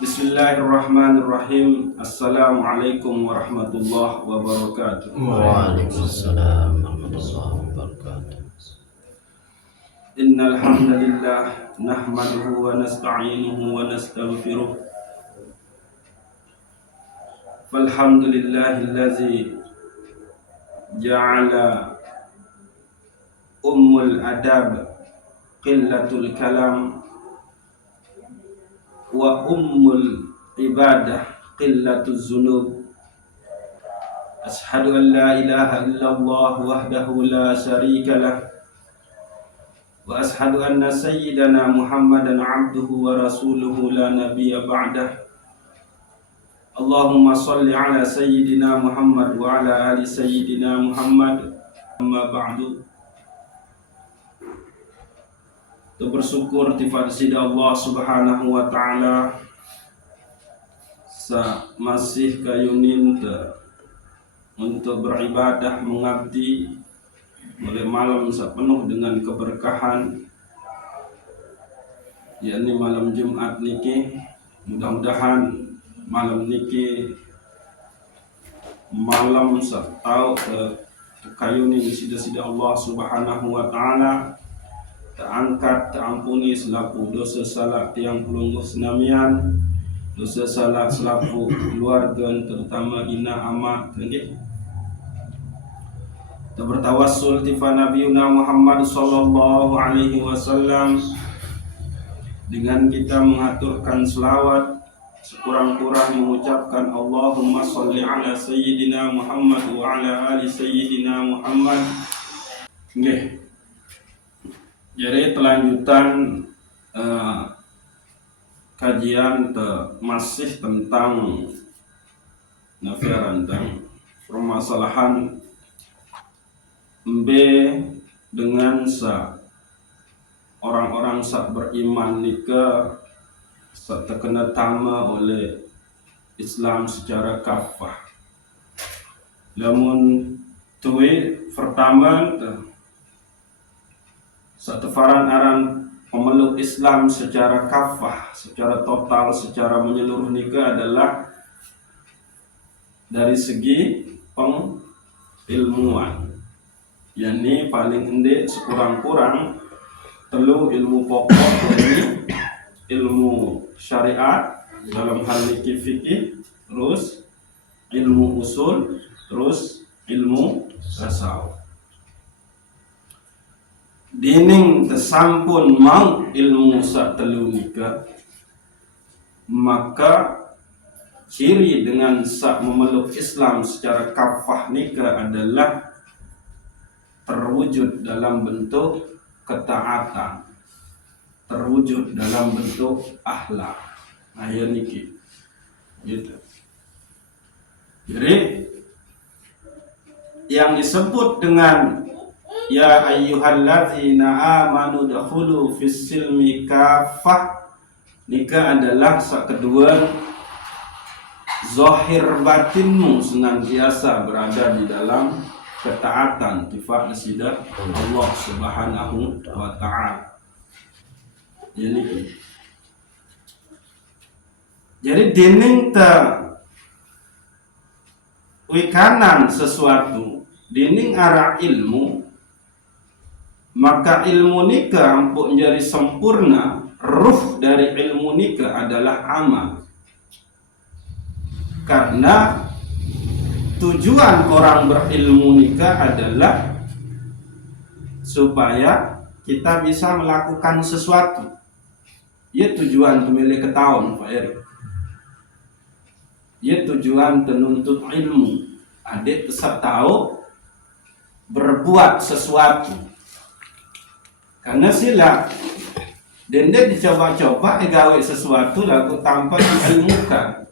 Bismillahirrahmanirrahim. Assalamualaikum warahmatullahi wabarakatuh. Waalaikumsalam warahmatullahi wabarakatuh. Innal hamdalillah nahmaduhu wa nasta'inuhu wa nastaghfiruh. Falhamdulillahillazi ja'ala ummul adab qillatul kalam wa ummul ibadah qillatuz zunub. Ashhadu an la ilaha illallah wahdahu la syarika lah wa ashhadu anna sayyidana Muhammadan abduhu wa rasuluhu la nabiyya ba'dah. Allahumma salli ala sayyidina Muhammad wa ala ali sayyidina Muhammad. Amma ba'du. Kita bersyukur kepada Allah Subhanahu wa taala masih kayunin untuk beribadah mengabdi mulai malam penuh dengan keberkahan, yakni malam Jumat niki. Mudah-mudahan malam niki malam tahu kayunin sida-sida Allah Subhanahu wa taala terangkat terampuni selaku dosa salah tiang pelungguh senamian, dosa salah selaku keluarga terutama ina amat nggih. Kita bertawassul tifa Nabiuna Muhammad sallallahu alaihi wasallam dengan kita mengaturkan selawat sekurang-kurang mengucapkan Allahumma sholli ala sayyidina Muhammad wa ala ali sayyidina Muhammad. Nggih. Jadi kelanjutan kajian masih tentang tentang permasalahan B dengan orang-orang beriman nikah terkena tama oleh Islam secara kafah. Namun tuwe pertama setefaran aran pemeluk Islam secara kafah, secara total, secara menyeluruh nikah adalah dari segi pengilmuan, yakni paling endek sekurang-kurang telu ilmu pokok, yakni ilmu syariat dalam hal niki fikih, terus ilmu usul, terus ilmu tasawuf. Dining tersampun mau ilmu telu nika, maka ciri dengan memeluk Islam secara kafah nika adalah terwujud dalam bentuk ketaatan, terwujud dalam bentuk akhlak. Nah ya niki gitu. Jadi yang disebut dengan ya ayyuhalladzina amanu dakhulu fis silmi kafah nika adalah kedua zahir batinmu senantiasa berada di dalam ketaatan tifat nasidah Allah Subhanahu wa ta'ala. Jadi dining wikanan sesuatu dining arah ilmu, maka ilmu nikah untuk menjadi sempurna, ruh dari ilmu nikah adalah amal. Karena tujuan orang berilmu nikah adalah supaya kita bisa melakukan sesuatu. Ya tujuan pemilik ketahuan Pak Erik. Ya tujuan penuntut ilmu. Adik tetap tahu berbuat sesuatu. Karena sila dende dicoba-coba gawe sesuatu lalu tanpa diilmukan,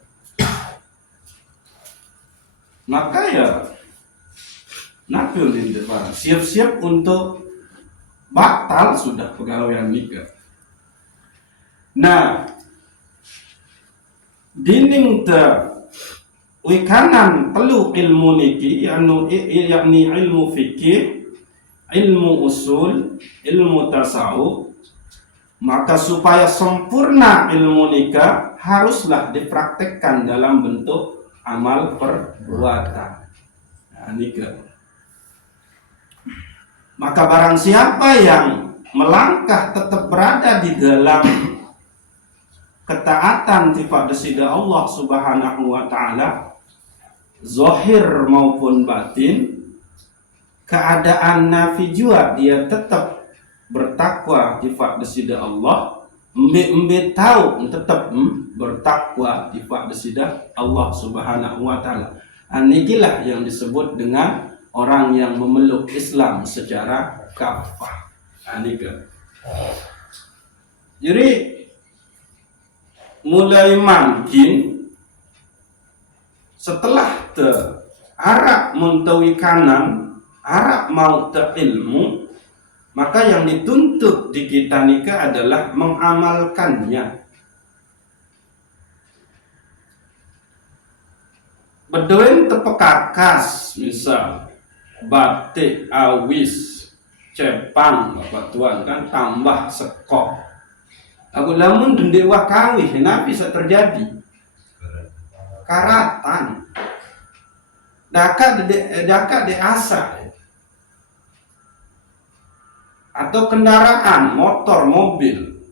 maka ya napil dende siap-siap untuk batal sudah pegawaian nikah. Nah dining wikanan telu ilmu niki yakni ilmu fikih, ilmu usul, ilmu tasawuf, Maka supaya sempurna ilmu nikah haruslah dipraktekkan dalam bentuk amal perbuatan. Nah, nikah. Maka barang siapa yang melangkah tetap berada di dalam ketaatan kepada Allah Subhanahu wa taala, zahir maupun batin, keadaan nafi jua dia tetap bertakwa kepada Allah, embe tahu tetap bertakwa kepada Allah Subhanahu wa taala. Inilah yang disebut dengan orang yang memeluk Islam secara kafah. Jadi mulai makin setelah Arab mentawi kanan, Arab mau ilmu, maka yang dituntut di kita nikah adalah mengamalkannya. Bedoin tepekakas, misal batik, awis, cepang, bapak tuan kan tambah sekok. Aku lamun dendewa kawih, kenapa bisa terjadi? Karatan. Daka de asa. Atau kendaraan, motor, mobil.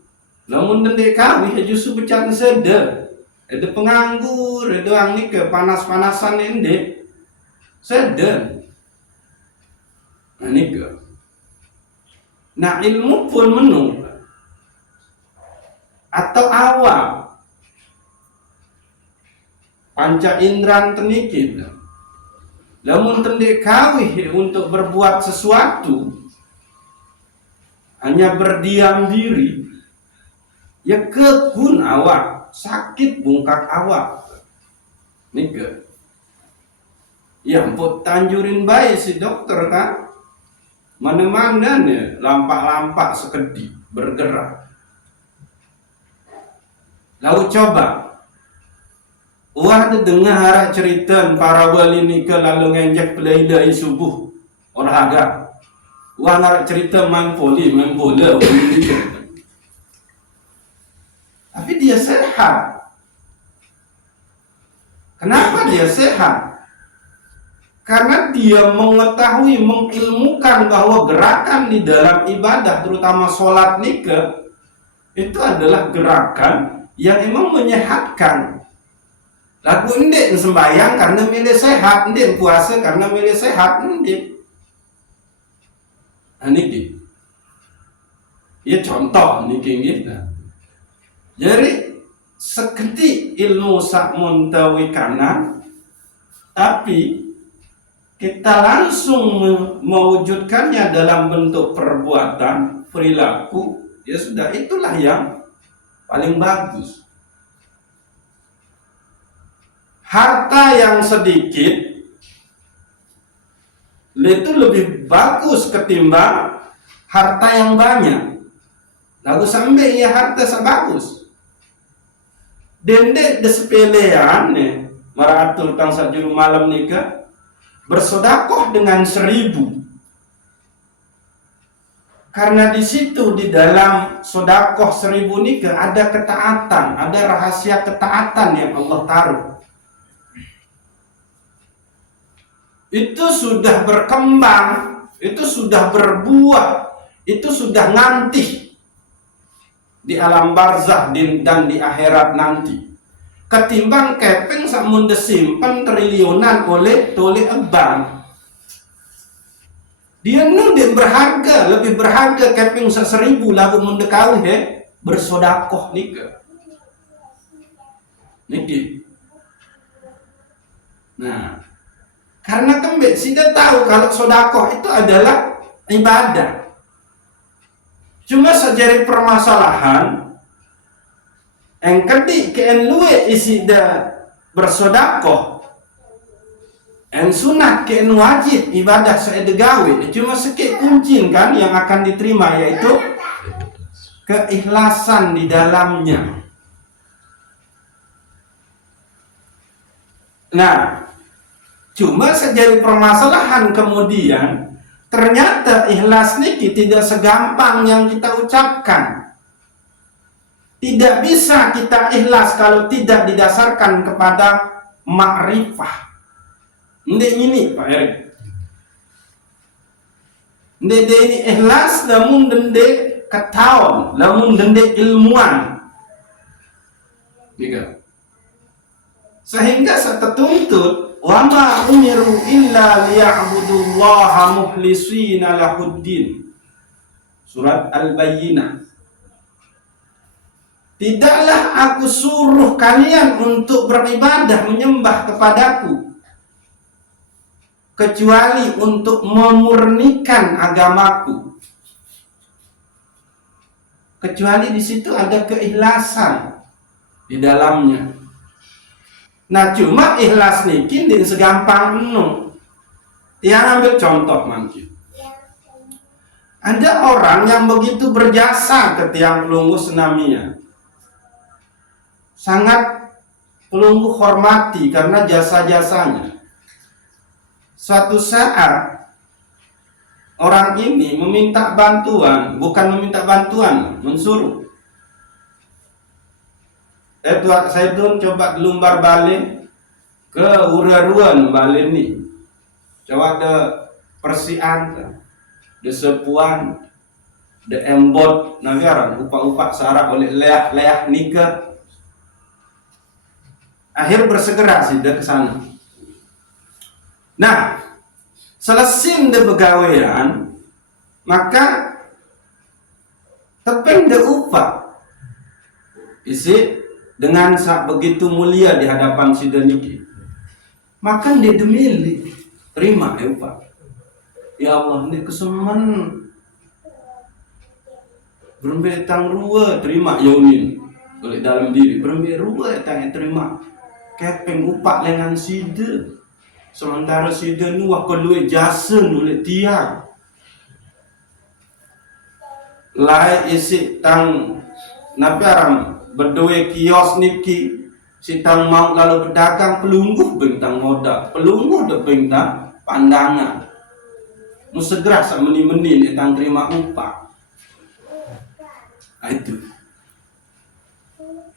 Lamun dendek kawih justru becan seder. Ada penganggur, ada orang ni ke panas-panasan endek. Seder. Nah ni ke. Nah ilmu pun menung. Atau awal. Panca indran tenikit. Lamun tendek kawih untuk berbuat sesuatu, hanya berdiam diri, ya kekun awak, sakit bungkak awak. Nika. Ya ampun tanjurin baik si dokter kan. Mana-mana nih lampak-lampak sekedip bergerak. Lalu coba. Wah ada dengar cerita para wali nikah lalu ngenjek pelai subuh olahraga. Wah nak cerita main bola. Tapi dia sehat. Kenapa dia sehat? Karena dia mengetahui, mengilmukan bahwa gerakan di dalam ibadah, terutama sholat nikah, itu adalah gerakan yang emang menyehatkan. Lagu ndek sembahyang karena milih sehat, ndek puasa karena milih sehat, ndek. Niki. Ya contoh niki gitu. Jadi seketik ilmu sak muntawi kanan, tapi kita langsung mewujudkannya dalam bentuk perbuatan, perilaku, ya sudah itulah yang paling bagus. Harta yang sedikit itu lebih bagus ketimbang harta yang banyak. Lalu sampai ya harta sebagus. Dendek desepelean nih, maratul tang sajuru malam nikah bersodakoh dengan 1000. Karena di situ di dalam sodakoh 1000 nikah ada ketaatan, ada rahasia ketaatan yang Allah taruh. Itu sudah berkembang, itu sudah berbuah, itu sudah ngantih di alam barzah dan di akhirat nanti. Ketimbang kepeng samun disimpan triliunan oleh tole ebang. Dia nudik berharga, lebih berharga kepeng 1000 lagu mendekau bersodakoh nikah. Niki. Nah, karena kembali sudah tahu kalau sodakoh itu adalah ibadah. Cuma sejari permasalahan yang kedik keen luwe isi da bersodakoh, yang sunat keen wajib ibadah seedegawe. Cuma sekit kuncin kan yang akan diterima, yaitu keikhlasan di dalamnya. Nah, cuma sejauh permasalahan kemudian ternyata ikhlas niki tidak segampang yang kita ucapkan. Tidak bisa kita ikhlas kalau tidak didasarkan kepada makrifah. Ndek ini Pak Erik. Ndek ini ikhlas namun ndek ketahuan, namun ndek ilmuwan. Gitu. Sehingga tertuntut wa ma umiru illa liya'budullaha mukhlishina lahuddin. Surat Al-Bayyinah. Tidaklah aku suruh kalian untuk beribadah menyembah kepadaku kecuali untuk memurnikan agamaku. Kecuali di situ ada keikhlasan di dalamnya. Nah, cuma ikhlas niki din segampang nu. Yang ambil contoh mungkin. Ada orang yang begitu berjasa ke tiang pelunggu senamia. Sangat pelunggu hormati karena jasa-jasanya. Suatu saat orang ini meminta bantuan, bukan meminta bantuan, mensuruh. Saya pun coba lumbar balik ke ura-ruan balik ni. Coba ada persian, de sepuan, de embot, nagaran upak-upak sarap oleh leah nikah. Akhir bersegera sih ke sana. Nah, selesai de begawean, maka tepeng de upah. Isi dengan begitu mulia di hadapan si Daniki, maka dia demili terima upah. Ya Allah, ini kesemen berbetang rua terima yaunin oleh dalam diri berbet rua tang terima kepeng upah dengan sida. Sementara sida nu wah kedua jasa oleh tiang lai isi tang naparam berdua kios niki si tang mau lalu pedagang pelungguh bentang modal pelungguh de bentang pandangan nu segera sak meni-meni tang terima upah. Itu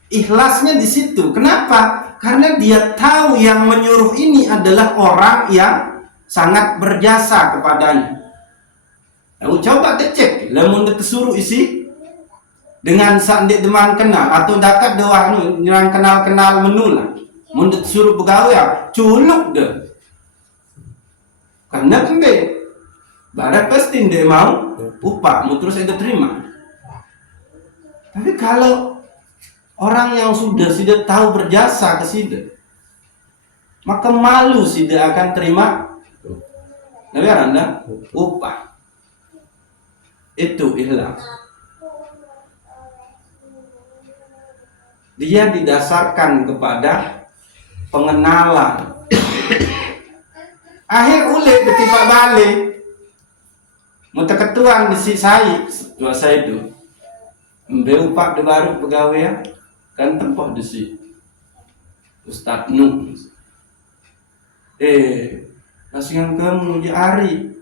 ikhlasnya di situ. Kenapa? Karena dia tahu yang menyuruh ini adalah orang yang sangat berjasa kepadanya. Lalu coba cek, lamun disuruh isi dengan sandik deman kenal atau dakat doa nyerang kenal menula. Mun disuruh pegawai ya, culuk deh. Karena kembe, barat pasti dia mau upah, mau terus ada terima. Tapi kalau orang yang sudah tahu berjasa ke sida, maka malu sida akan terima Anda upah. Itu ikhlas. Dia didasarkan kepada pengenalan. Akhir ule ketiba balik muta ketuan di si saya itu mbeu pak de baru pegawai kan tempoh di si Ustaz Nu nasihan kamu di hari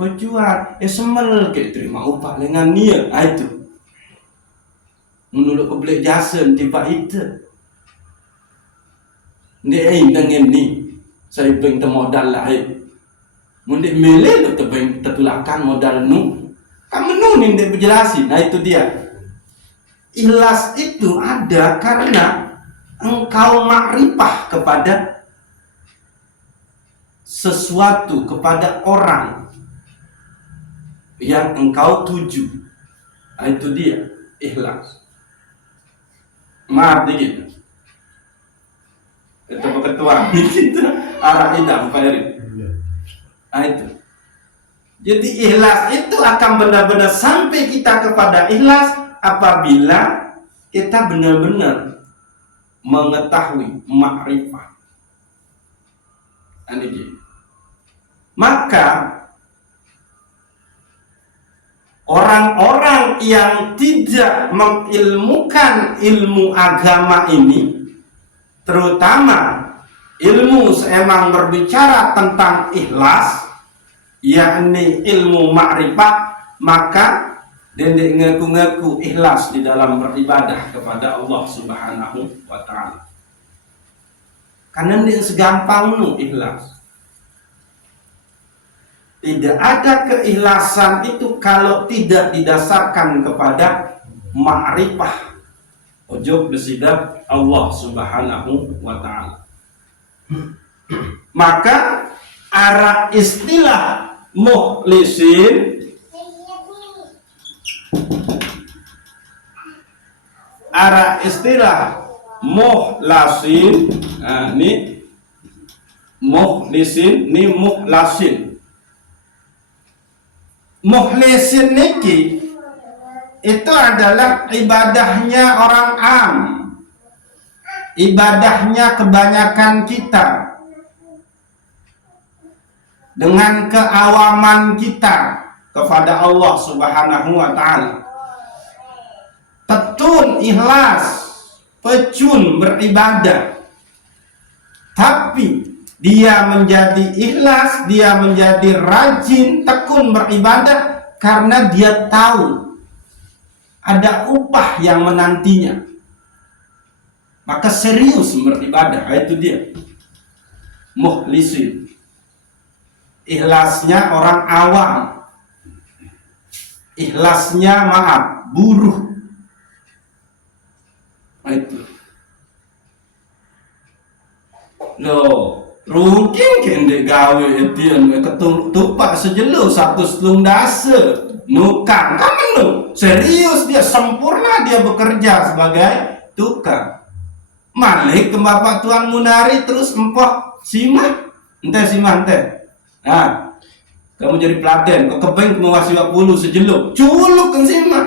pejuang semel ke terima upah dengan nia itu menurut kebeli jasa tiba itu dia dengan ni saya beng modal lah mundik milih lo tebeng tertulakan modal nu kamu nu ni dia berjelasin. Nah itu dia ikhlas itu ada karena engkau makrifah kepada sesuatu, kepada orang yang engkau tuju. Nah, itu dia ikhlas. Maaf dikit. Ketua kita arah idam Pak Erik. Nah itu. Jadi ikhlas itu akan benar-benar sampai kita kepada ikhlas apabila kita benar-benar mengetahui makrifah. Maka orang-orang yang tidak mengilmukan ilmu agama ini, terutama ilmu emang berbicara tentang ikhlas, yakni ilmu makrifah, maka dan dia ngaku-ngaku ikhlas di dalam beribadah kepada Allah Subhanahu wa Ta'ala. Karena dia segampang nu ikhlas. Tidak ada keikhlasan itu kalau tidak didasarkan kepada ma'rifah ojo besidak Allah Subhanahu wa Ta'ala. Maka arah istilah mukhlisin, arah istilah mukhlasin, nah, ini mukhlisin, ini mukhlasin. Mukhlisin niki itu adalah ibadahnya orang am, ibadahnya kebanyakan kita, dengan keawaman kita kepada Allah Subhanahu wa Ta'ala. Tetun ikhlas, pecun beribadah, tapi dia menjadi ikhlas, dia menjadi rajin, tekun beribadah karena dia tahu ada upah yang menantinya. Maka serius beribadah, itu dia mukhlisin. Ikhlasnya orang awam, ikhlasnya buruh. Itu loh, rukin kende gawe etian ketupak sejelo 1 dasa nukang kamu nu serius, dia sempurna, dia bekerja sebagai tukang. Malik ke bapak tuan munari terus empok simak ente. Nah, kamu jadi peladen, kau kebeng mau wasi 20 sejeluk, culuk kan simak.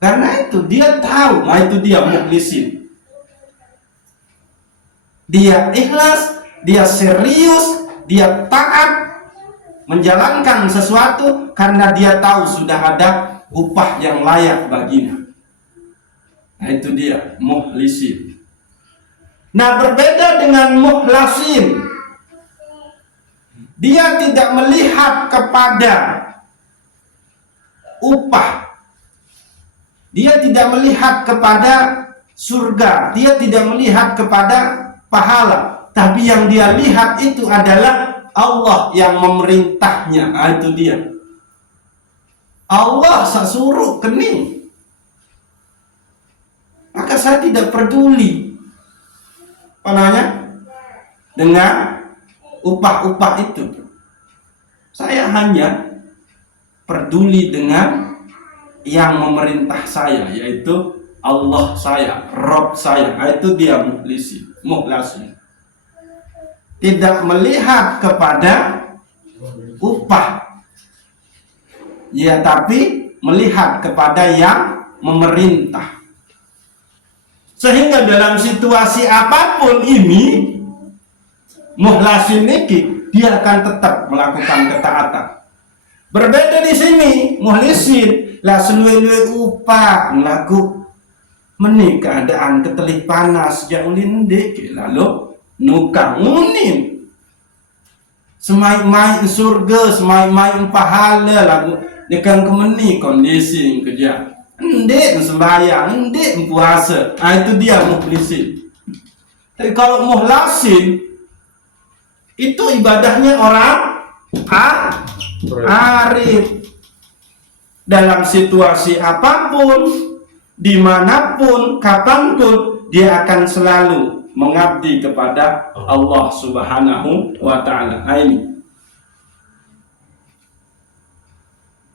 Karena itu dia tahu, nah itu dia mukhlisin. Dia ikhlas, dia serius, dia taat menjalankan sesuatu karena dia tahu sudah ada upah yang layak baginya. Nah itu dia mukhlisin. Nah berbeda dengan mukhlasin, dia tidak melihat kepada upah, dia tidak melihat kepada surga, dia tidak melihat kepada pahala, tapi yang dia lihat itu adalah Allah yang memerintahnya. Nah, itu dia. Allah suruh kening, maka saya tidak peduli dengan upah-upah itu. Saya hanya peduli dengan yang memerintah saya, yaitu Allah saya, Rob saya. Itu dia mukhlasin. Tidak melihat kepada upah, ya, tapi melihat kepada yang memerintah. Sehingga dalam situasi apapun ini, mukhlasin niki dia akan tetap melakukan ketaatan. Berbeda di sini, mukhlisin lah seluwe-luwe upah ngelaku meni keadaan ketelih panas sejak ulin dek lalu nukang unin semai-mai surga, semai-mai pahala lagu dekan kemeni kondisi kerja ndek sembahyang, ndek puasa. Nah, itu dia mukhlisin. Tapi kalau mukhlasin itu ibadahnya orang arif. Dalam situasi apapun, dimanapun, kapanpun, dia akan selalu mengabdi kepada Allah Subhanahu wa Ta'ala. Nah, ini.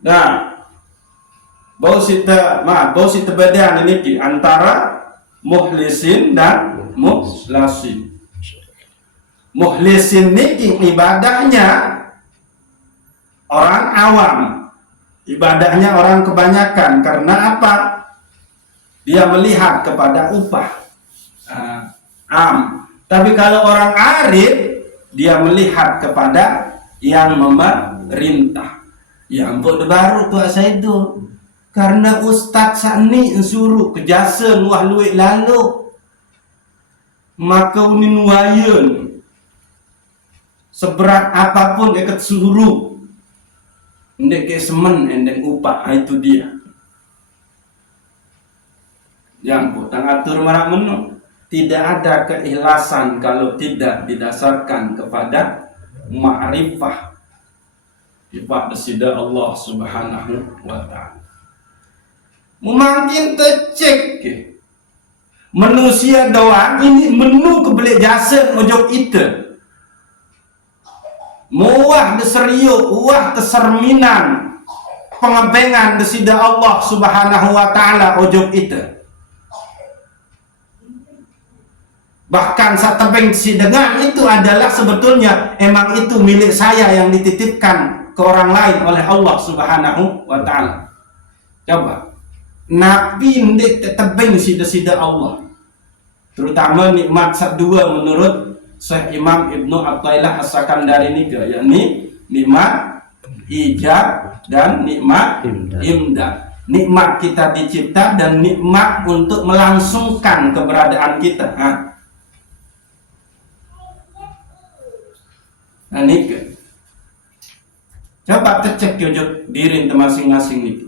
Nah, bau sita bedaan ini antara mukhlisin dan mukhlasin. Mukhlisin ini ibadahnya orang awam, ibadahnya orang kebanyakan. Karena apa? Dia melihat kepada upah Tapi kalau orang arif, dia melihat kepada yang memerintah. Ya ampun baru tuh saya itu. Karena Ustadz Sani suruh kejasa wah luik lalu, maka unin wayun seberat apapun ikat suruh. ndek ke semen endeng upah. Itu dia. Yang kutang atur marak menu. Tidak ada keikhlasan kalau tidak didasarkan kepada ma'rifah sifat desida Allah Subhanahu wa ta'ala. Mungkin tercek manusia doang ini menu kebelik jasa ojok itu. Muah deseriuk, uah teserminan pengebengan desida Allah Subhanahu wa ta'ala ojok itu. Bahkan saat tebeng si dengan itu adalah sebetulnya emang itu milik saya yang dititipkan ke orang lain oleh Allah Subhanahu wa ta'ala. Coba Nabi ndek tebeng sida-sida Allah. Terutama nikmat dua menurut Syekh Imam Ibnu Athaillah As-Sakandari nika, yakni nikmat ijab dan nikmat imdad. Nikmat kita dicipta dan nikmat untuk melangsungkan keberadaan kita. Nah nika. Coba tercek yojok diri masing-masing niki.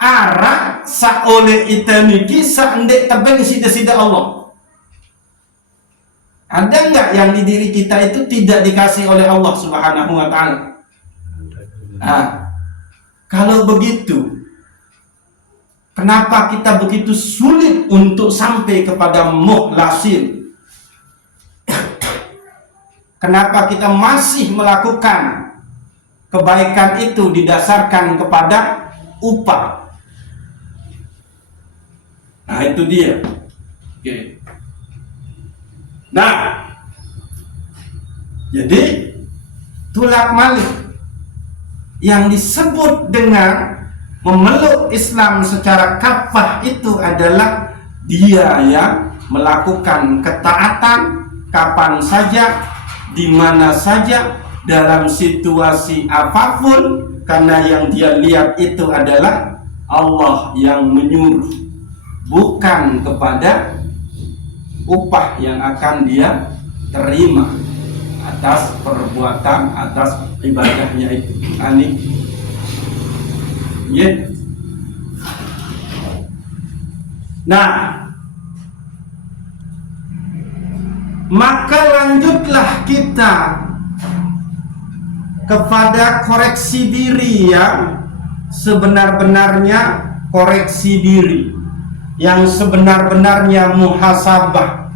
Arah saoleh ita niki saendek tebeng sida-sida Allah. Ada enggak yang di diri kita itu tidak dikasih oleh Allah Subhanahu wa ta'ala? Kalau begitu, kenapa kita begitu sulit untuk sampai kepada mukhlasin? Kenapa kita masih melakukan kebaikan itu didasarkan kepada upah? Nah itu dia. Oke. Nah, jadi tulak malik yang disebut dengan memeluk Islam secara kafah itu adalah dia yang melakukan ketaatan kapan saja, di mana saja, dalam situasi apapun, karena yang dia lihat itu adalah Allah yang menyuruh, bukan kepada upah yang akan dia terima atas perbuatan, atas ibadahnya itu. Ani, yeah. Nah, maka lanjutlah kita kepada koreksi diri yang sebenar-benarnya koreksi diri, yang sebenar-benarnya muhasabah.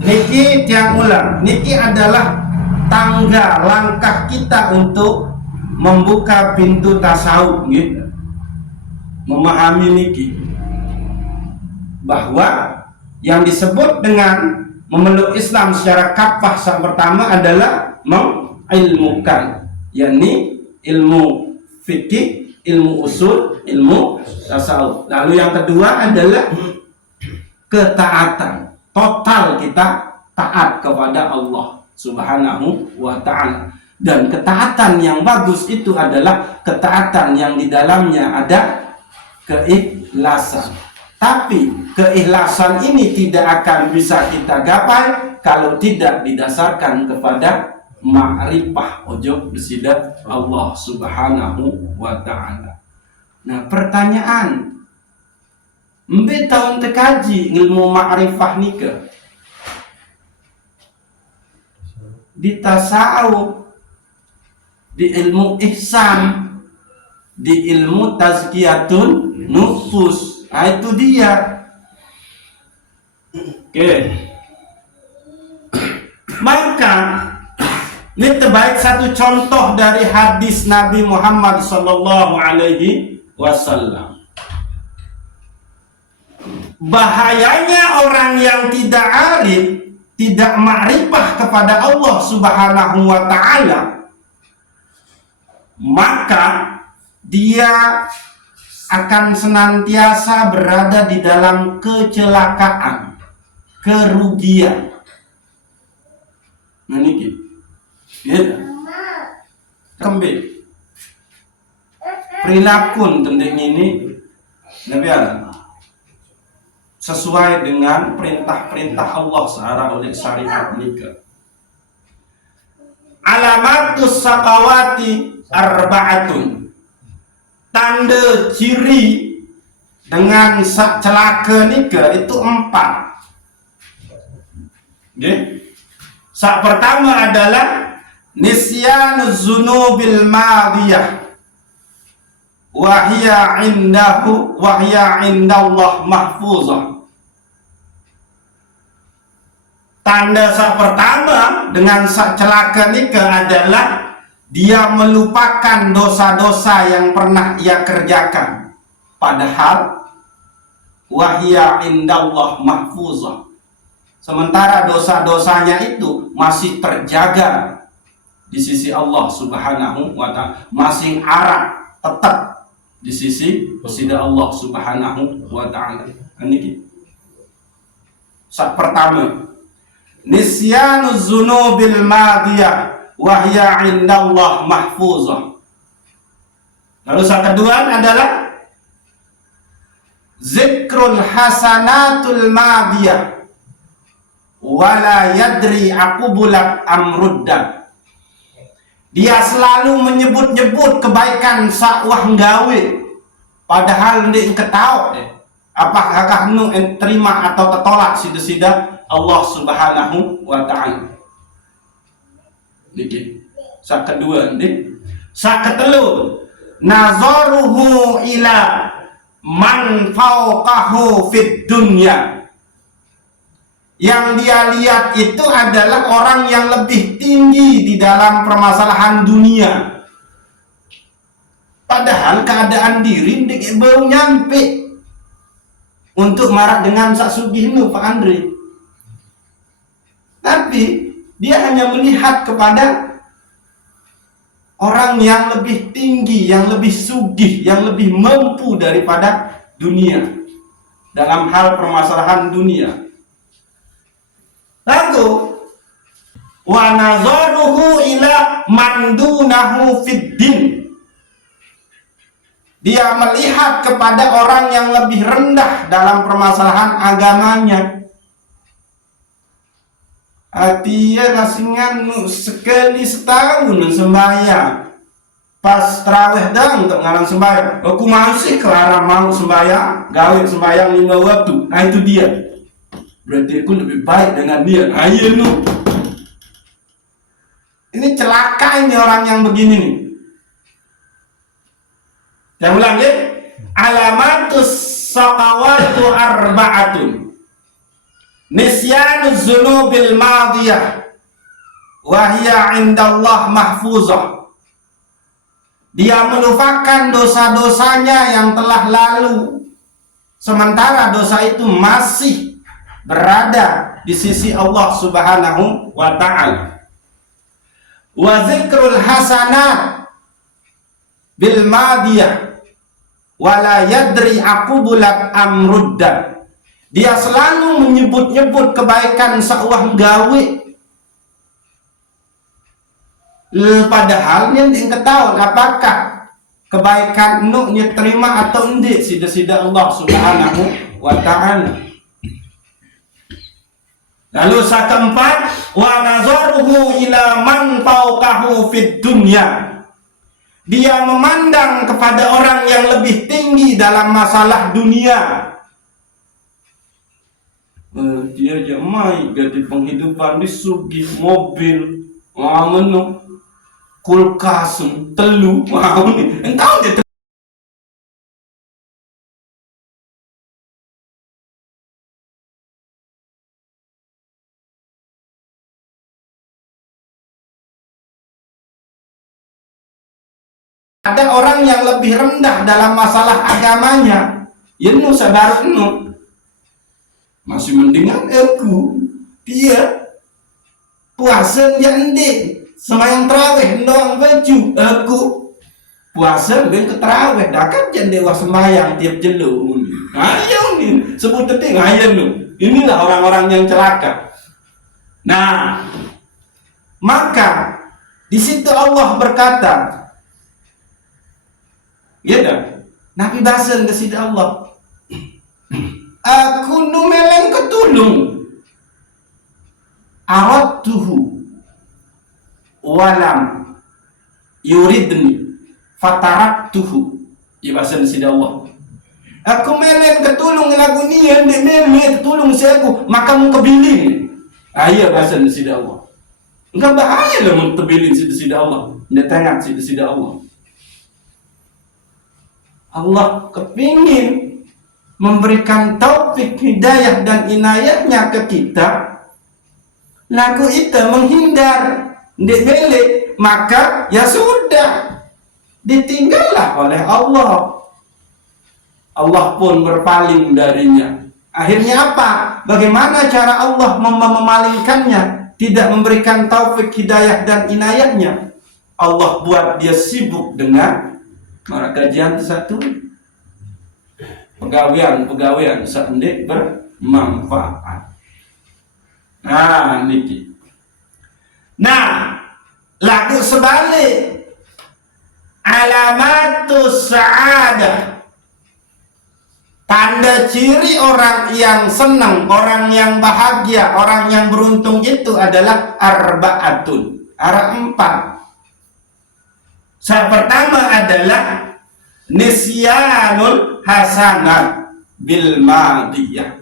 Niki tiang ulang, niki adalah tangga langkah kita untuk membuka pintu tasawuf gitu. Memahami niki bahwa yang disebut dengan memeluk Islam secara kafah yang pertama adalah mengilmukan, yakni ilmu fikih, ilmu usul, ilmu tasawuf. Lalu yang kedua adalah ketaatan. Total kita taat kepada Allah Subhanahu wa ta'ala. Dan ketaatan yang bagus itu adalah ketaatan yang di dalamnya ada keikhlasan. Tapi keikhlasan ini tidak akan bisa kita gapai kalau tidak didasarkan kepada ma'rifah ojo besida Allah Subhanahu wa ta'ala. Nah, pertanyaan, mbe tahun tekaji ilmu ma'rifah nika di tasawuf, di ilmu ihsan, di ilmu tazkiyatun nufus. Nah, itu dia. Oke. Maka ini terbaik satu contoh dari hadis Nabi Muhammad sallallahu alaihi wasallam. Bahayanya orang yang tidak arif, tidak ma'rifah kepada Allah Subhanahu wa ta'ala, maka dia akan senantiasa berada di dalam kecelakaan, kerugian. Nah ini gitu. Kembali perilaku tentang ini Nabi Allah sesuai dengan perintah-perintah Allah secara oleh syariat nikah. alamatus sakawati arba'atun. Tanda ciri dengan celaka nika itu 4. Okay. Sak pertama adalah nisyanuz zunubil madiyah wa hiya indallah mahfuzah. Tanda sak pertama dengan sak celaka nikah adalah dia melupakan dosa-dosa yang pernah ia kerjakan, padahal wahya indallah mahfuzah, sementara dosa-dosanya itu masih terjaga di sisi Allah Subhanahu wa ta'ala, masih arah tetap di sisi Allah Subhanahu wa ta'ala. Ini sak pertama, nisyanuz zunubil madiyah wahya indallah mahfuzah. Lalu sak kedua adalah zikrul hasanatul madiyah wala yadri aqubulat amruddan. Dia selalu menyebut-nyebut kebaikan sakwah nggawe, padahal ndek ketahu apakah nu terima atau tertolak sida-sida Allah Subhanahu wa ta'ala. Niki sak kedua ndik. Sak ketelu, nazaruhu ila man fawqahu fid dunya. Yang dia lihat itu adalah orang yang lebih tinggi di dalam permasalahan dunia, padahal keadaan diri ndik baru nyampe untuk marah dengan sak sugihnu Pak Andre. Tapi dia hanya melihat kepada orang yang lebih tinggi, yang lebih sugih, yang lebih mampu daripada dunia dalam hal permasalahan dunia. Lalu wa nazaruhu ila man dunahu fid din. Dia melihat kepada orang yang lebih rendah dalam permasalahan agamanya. Dia nasingan sekali setahun sembahyang, pas terawih dang untuk ngalang sembahyang. Aku masih kelarang mau sembahyang, gawe sembahyang 5 waktu. Nah itu dia. Berarti aku lebih baik dengan dia. Ayo nu. Ini celaka ini orang yang begini nih. Yang ulang ya. Alamatus saqawatu arba'atun. Nisyanuz zunubil madiyah wahya indallah mahfuzah. Dia melupakan dosa-dosanya yang telah lalu, sementara dosa itu masih berada di sisi Allah Subhanahu wa ta'ala. Wa zikrul hasanat bil madiyah wala yadri aqubulat amruddan. Dia selalu menyebut-nyebut kebaikan sakwah gawe, padahal dia tidak tahu apakah kebaikan nu terima atau enggak sida-sida Allah Subhanahu wa ta'ala. Lalu sak keempat, wa nazaruhu ila man fawqahu fid dunya. Dia memandang kepada orang yang lebih tinggi dalam masalah dunia. Dia jamai gadi penghidupan di sugih mobil, menu kulkas telu, entah dia ada orang yang lebih rendah dalam masalah agamanya. Ya nu sadar nu masih mendingan aku dia puasa dia endek sembahyang tarawih doang baju aku puasa ben tarawih dah kan jendewa sembahyang tiap jelu. Ayo nih sebut detik ayo nu. Inilah orang-orang yang celaka. Nah, maka di situ Allah berkata, ya dah, Nabi bahasan ke situ Allah. Aku numeleng ketulung aradtuhu walam yuridni fataraktuhu. Ya bahasa sida Allah. Aku melen ketulung lagu ni ndek melen ketulung si aku, maka mu kebilin. Iya bahasa sida Allah. Enggak bahaya lah mun kebilin sida Allah. Ndek tengah sida Allah. Allah kepingin memberikan taufik, hidayah dan inayahnya ke kita. Lagu itu menghindar, ndek mele, maka ya sudah, ditinggallah oleh Allah. Allah pun berpaling darinya. Akhirnya apa? Bagaimana cara Allah memalingkannya? Tidak memberikan taufik, hidayah dan inayahnya. Allah buat dia sibuk dengan kajian satu, pegawaian seendek bermanfaat. Nah, niki. Nah, lagu sebalik, alamatus sa'adah, tanda ciri orang yang senang, orang yang bahagia, orang yang beruntung itu adalah arba'atun, ada 4. Yang pertama adalah nisyanul hasanat bil madiyah.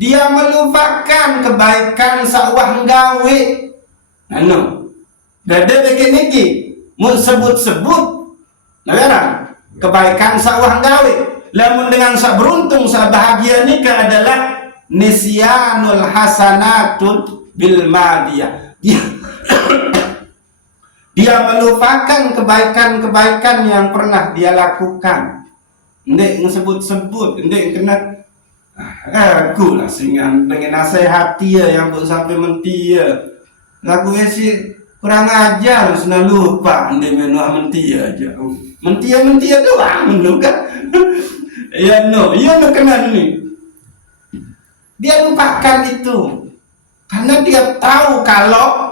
Dia melupakan kebaikan sawah gawe. Dada begini ki, mun sebut-sebut, nah kebaikan sawah gawe. Lamun dengan sa beruntung, sa bahagia nikah adalah nisyanul hasanatul bil madiyah. Dia melupakan kebaikan-kebaikan yang pernah dia lakukan. Ndek sebut-sebut, ndek kena aku lah singan pengen nasihati ya yang pun sampai mentia. Lagu si kurang ajar, sudah lupa ndek menua mentia aja. Mentia doang menu kan. Ya no kena ni. Dia lupakan itu. Karena dia tahu kalau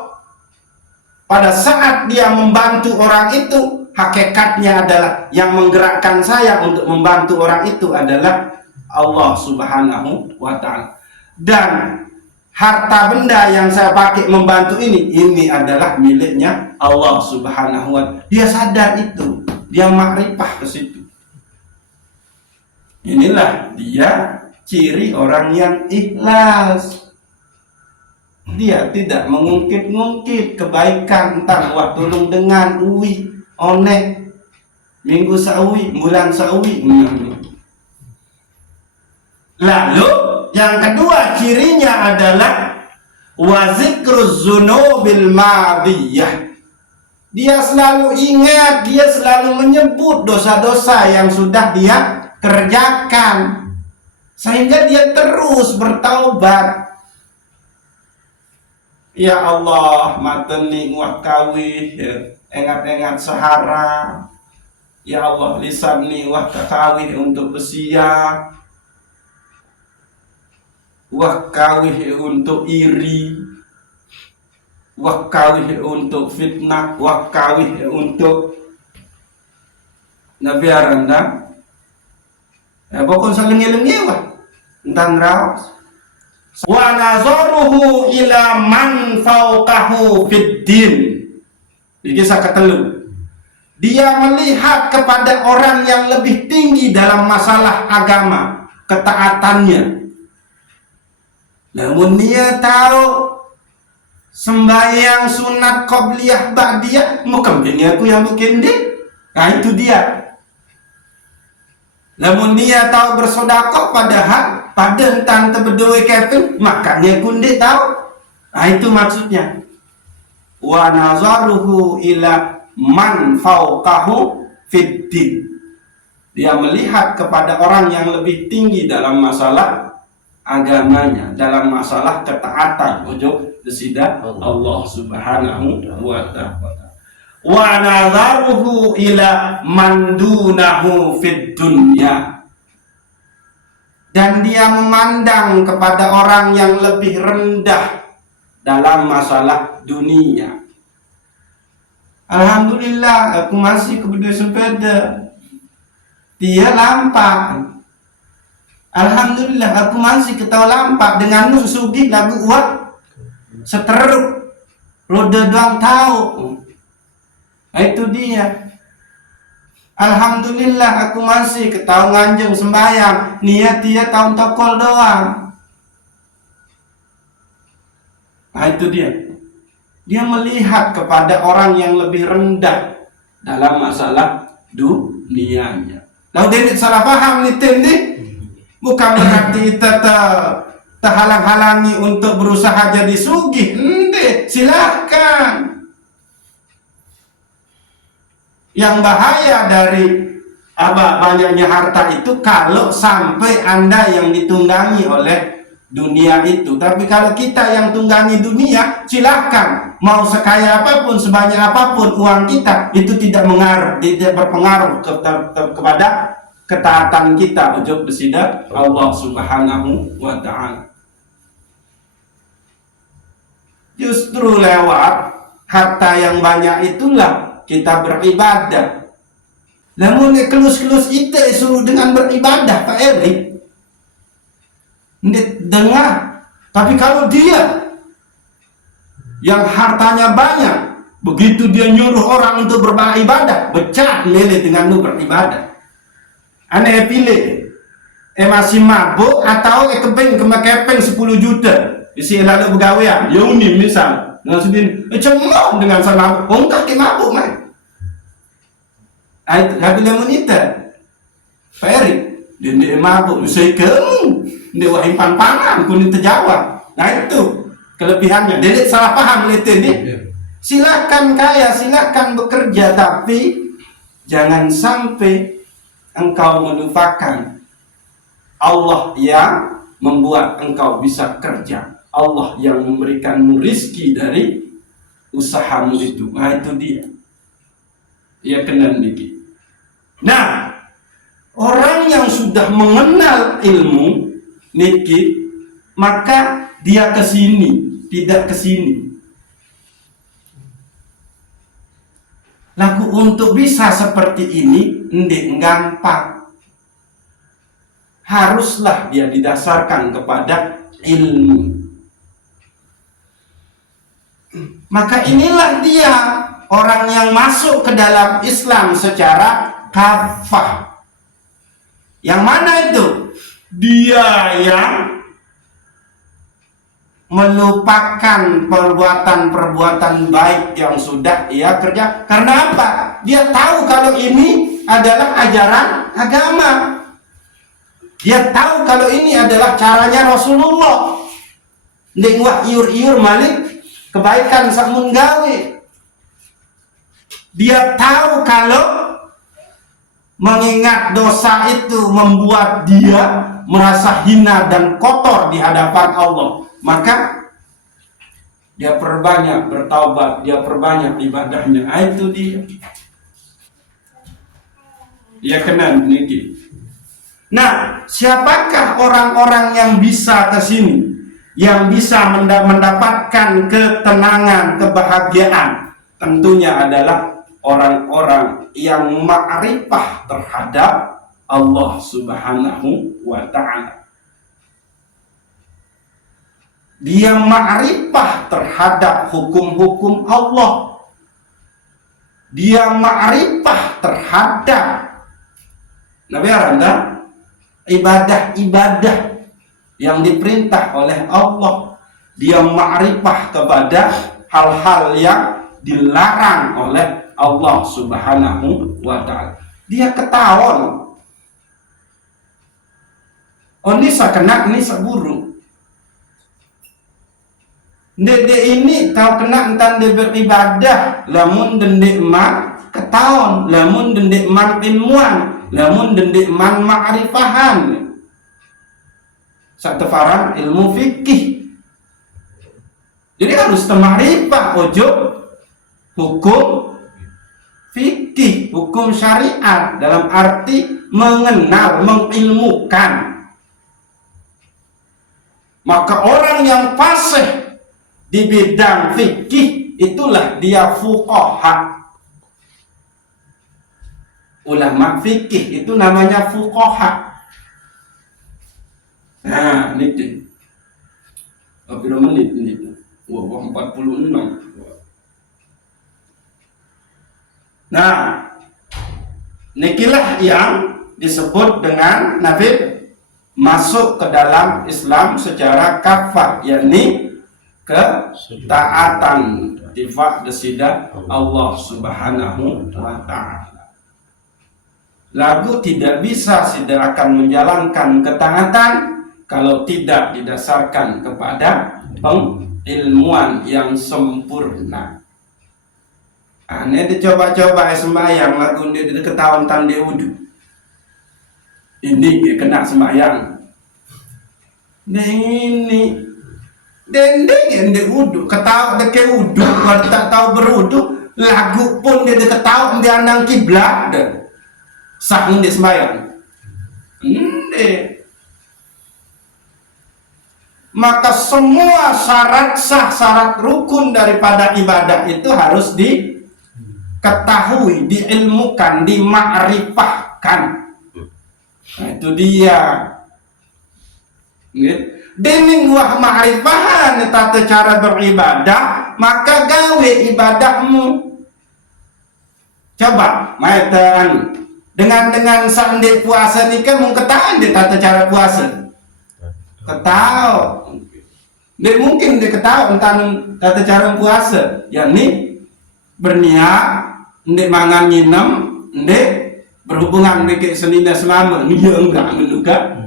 pada saat dia membantu orang itu, hakikatnya adalah yang menggerakkan saya untuk membantu orang itu adalah Allah Subhanahu wa ta'ala. Dan harta benda yang saya pakai membantu ini adalah miliknya Allah Subhanahu wa ta'ala. Dia sadar itu, dia makrifah ke situ. Inilah dia ciri orang yang ikhlas. Dia tidak mengungkit-ungkit kebaikan, entah wah tolong dengan uwi, onek, minggu sauwi, bulan sauwi. Lalu yang kedua cirinya adalah wazikruz zunubil madiyah. Dia selalu ingat, dia selalu menyebut dosa-dosa yang sudah dia kerjakan, sehingga dia terus bertaubat. Ya Allah, mateni wa kawih, engat-engat sahara. Ya Allah, lisan ni wa kawih untuk besia, wa kawih untuk iri, wa kawih untuk fitnah, wa kawih untuk nabi aranda. Pokok salengi-lengi wah, entan raos. Wa nazaruhu ila man fawqahu fid din. Ini kisah ketelu. Dia melihat kepada orang yang lebih tinggi dalam masalah agama, ketaatannya. Namun dia tahu sembahyang sunat qobliyah ba'diyah, mungkin aku yang mungkin dia. Nah itu dia. Namun dia tahu bersedekah padahal pada tante berdua kafir, makanya kundi tahu. Nah itu maksudnya. Wa nazaruhu ila man fawqahu fid din. Dia melihat kepada orang yang lebih tinggi dalam masalah agamanya, dalam masalah ketaatan ujub desida Allah Subhanahu wa ta'ala. Wa nazaruhu ila man dunahu fid dunya. Dan dia memandang kepada orang yang lebih rendah dalam masalah dunia. Alhamdulillah, aku masih kebeda sepeda. Dia lampak. Alhamdulillah, aku masih ketawa lampak dengan sugih lagu uang seteruk. Roda doang tahu. Itu dia. Alhamdulillah aku masih ketahu nganjeng sembahyang, niat dia tahun tokol doang. Itu dia. Dia melihat kepada orang yang lebih rendah dalam masalah dunianya. Lalu dia salah paham nih. Bukan berarti kita terhalang-halangi untuk berusaha jadi sugih. Silakan. Yang bahaya dari banyaknya harta itu kalau sampai Anda yang ditunggangi oleh dunia itu. Tapi kalau kita yang tunggangi dunia, silakan. Mau sekaya apapun, sebanyak apapun uang kita, itu tidak berpengaruh kepada ketaatan kita ujub besida Allah Subhanahu wa ta'ala. Justru lewat harta yang banyak itulah kita beribadah. Namun kelus-kelus itu suruh dengan beribadah, Pak Eri. Dengar. Tapi kalau dia yang hartanya banyak, begitu dia nyuruh orang untuk beribadah, becah lele dengan lu beribadah. Aneh pilih, masih mabuk atau kepeng 10 juta. Isi lalu begawean, ya unik misal dengan sedih, cemong dengan sama ongkak ke mabuk man. Tapi dia menita, Pak Eri, dia mabuk, saya kamu, dia wahimpan pangan, kuning terjawab. Nah itu kelebihannya. Dia salah paham ini. Silakan kaya, silakan bekerja, tapi jangan sampai engkau melupakan Allah yang membuat engkau bisa kerja. Allah yang memberikanmu rizki dari usahamu itu. Nah itu dia. Ya kenal dikit. Nah, orang yang sudah mengenal ilmu niki, maka dia ke sini, tidak ke sini. Lalu untuk bisa seperti ini, ndik gampang. Haruslah dia didasarkan kepada ilmu. Maka inilah dia orang yang masuk ke dalam Islam secara kafah. Yang mana itu? Dia yang melupakan perbuatan-perbuatan baik yang sudah ia kerja. Karena apa? Dia tahu kalau ini adalah ajaran agama. Dia tahu kalau ini adalah caranya Rasulullah. Ning wah iur-iur malik kebaikan sakmun gawe. Dia tahu kalau mengingat dosa itu membuat dia merasa hina dan kotor di hadapan Allah, maka dia perbanyak bertaubat, dia perbanyak ibadahnya. Itu dia. Ya kenal niki. Nah, siapakah orang-orang yang bisa ke sini, yang bisa mendapatkan ketenangan, kebahagiaan? Tentunya adalah orang-orang yang ma'rifah terhadap Allah Subhanahu wa ta'ala. Dia ma'rifah terhadap hukum-hukum Allah. Dia ma'rifah terhadap Nabi Aranda ibadah-ibadah yang diperintah oleh Allah. Dia ma'rifah kepada hal-hal yang dilarang oleh Allah Subhanahu wa ta'ala. Dia ketahuan. Oh ini kena, ini buruk. Dede ini tahu kena entan dia beribadah, lamun dendek man ketahuan, lamun dendek man ilmuan, lamun dendek man ma'rifahan. Satu farang ilmu fikih. Jadi harus temarifah ojo hukum fikih, hukum syariat dalam arti mengenal, mengilmukan. Maka orang yang fasih di bidang fikih itulah dia fuqaha. Ulama fikih itu namanya fuqaha. Nah, ini berapa menit ini? Wah, 46. Nah, nikilah yang disebut dengan Nabi masuk ke dalam Islam secara kafah, yakni ketaatan tifak desida Allah Subhanahu wa ta'ala. Lagu tidak bisa tidak akan menjalankan ketaatan kalau tidak didasarkan kepada pengilmuan yang sempurna. Ini dicoba-coba sembahyang lagu dia ketahuan tanda wudhu. Ini dia kena sembahyang. Ini dendeng yang dia wudhu, ketahuan dia wudhu, kalau tak tahu berwudhu, lagu pun dia ketahuan dia andang kiblat dah. Sah dia sembahyang. Maka semua syarat sah, syarat rukun daripada ibadah itu harus diketahui, diilmukan, dimakrifahkan. Nah, itu dia. Dening wah ma'rifahan tata cara beribadah, maka gawe ibadahmu. Coba maitan dengan sandi puasa ni kan mung ketahuan dia tata cara puasa. Ketahu. Dia mungkin dia ketahu tentang tata cara puasa, yakni berniat, ndek mangan nginem, ndek berhubungan dengan senina semama, dia enggak menduga.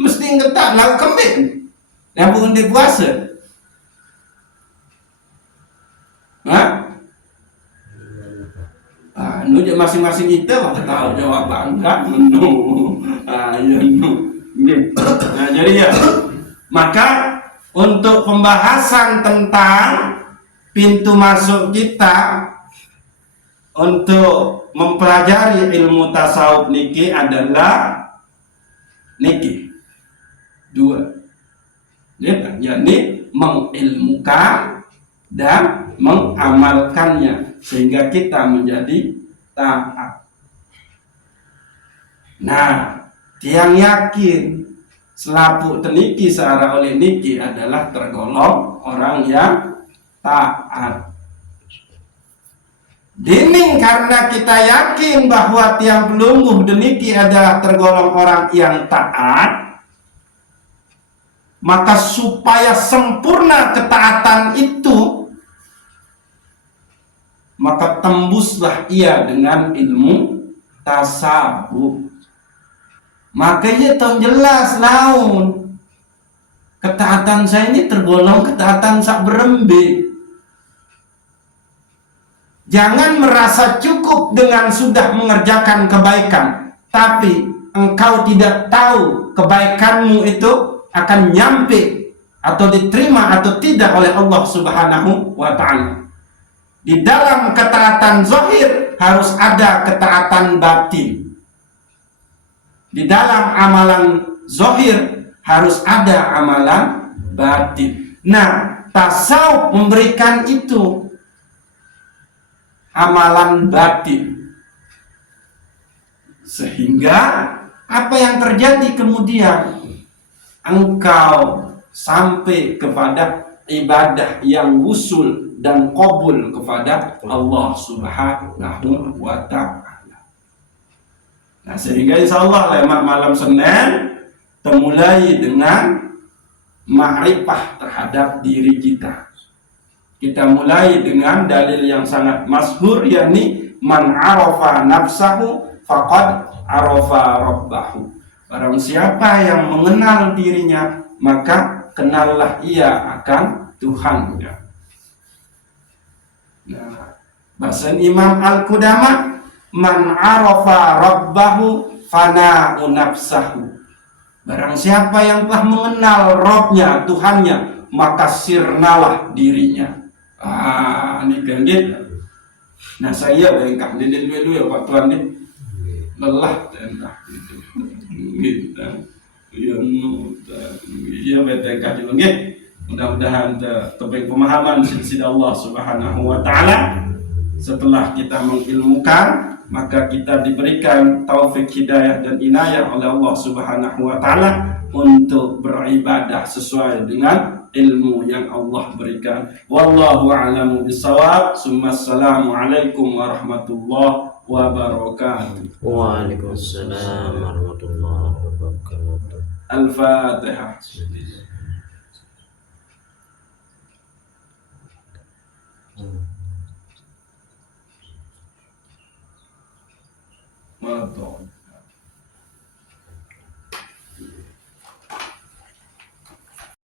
Mesti ngetak lau kembing. Yang pun dia puasa. Nujak masing-masing kita maka tahu jawaban kan. Nah, jadi ya. Maka untuk pembahasan tentang pintu masuk kita untuk mempelajari ilmu tasawuf niki adalah niki dua, yakni mengilmukan dan mengamalkannya sehingga kita menjadi taat. Nah, tiang yakin selapuk teniki searah oleh niki adalah tergolong orang yang taat. Dining karena kita yakin bahwa tiang pelungguh deniki adalah tergolong orang yang taat, maka supaya sempurna ketaatan itu, maka tembuslah ia dengan ilmu tasawuf. Maka ia tahu jelas laun ketaatan saya ini tergolong ketaatan sak berembe. Jangan merasa cukup dengan sudah mengerjakan kebaikan, tapi engkau tidak tahu kebaikanmu itu akan nyampe atau diterima atau tidak oleh Allah Subhanahu wa ta'ala. Di dalam ketaatan zahir harus ada ketaatan batin. Di dalam amalan zahir harus ada amalan batin. Nah, tasawuf memberikan itu amalan batin. Sehingga apa yang terjadi kemudian? Engkau sampai kepada ibadah yang wusul dan qabul kepada Allah Subhanahu wa ta'ala. Nah, sehingga insyaallah lewat malam Senin temulai dengan ma'rifah terhadap diri kita. Kita mulai dengan dalil yang sangat masyhur, yakni man arafa nafsahu faqad arafa rabbahu. Barang siapa yang mengenal dirinya, maka kenallah ia akan Tuhannya. Nah, bahasa Imam Al-Qudamah, man arafa rabbahu fana'u nafsahu. Barang siapa yang telah mengenal Rabbnya, Tuhannya, maka sirnalah dirinya. Ini gandit. Nah, saya bengkak dendek dulu ya Pak Tuhan nih. Lelah tentang gitu. Ya bengkak juga nggih. Mudah-mudahan topik pemahaman silsilah Allah Subhanahu wa ta'ala setelah kita mengilmukan maka kita diberikan taufik hidayah dan inayah oleh Allah Subhanahu wa taala untuk beribadah sesuai dengan ilmu yang Allah berikan. Wallahu a'lamu bissawab. Assalamu alaikum warahmatullahi wabarakatuh. Waalaikumsalam warahmatullahi wabarakatuh. Al-Fatihah. Mantap.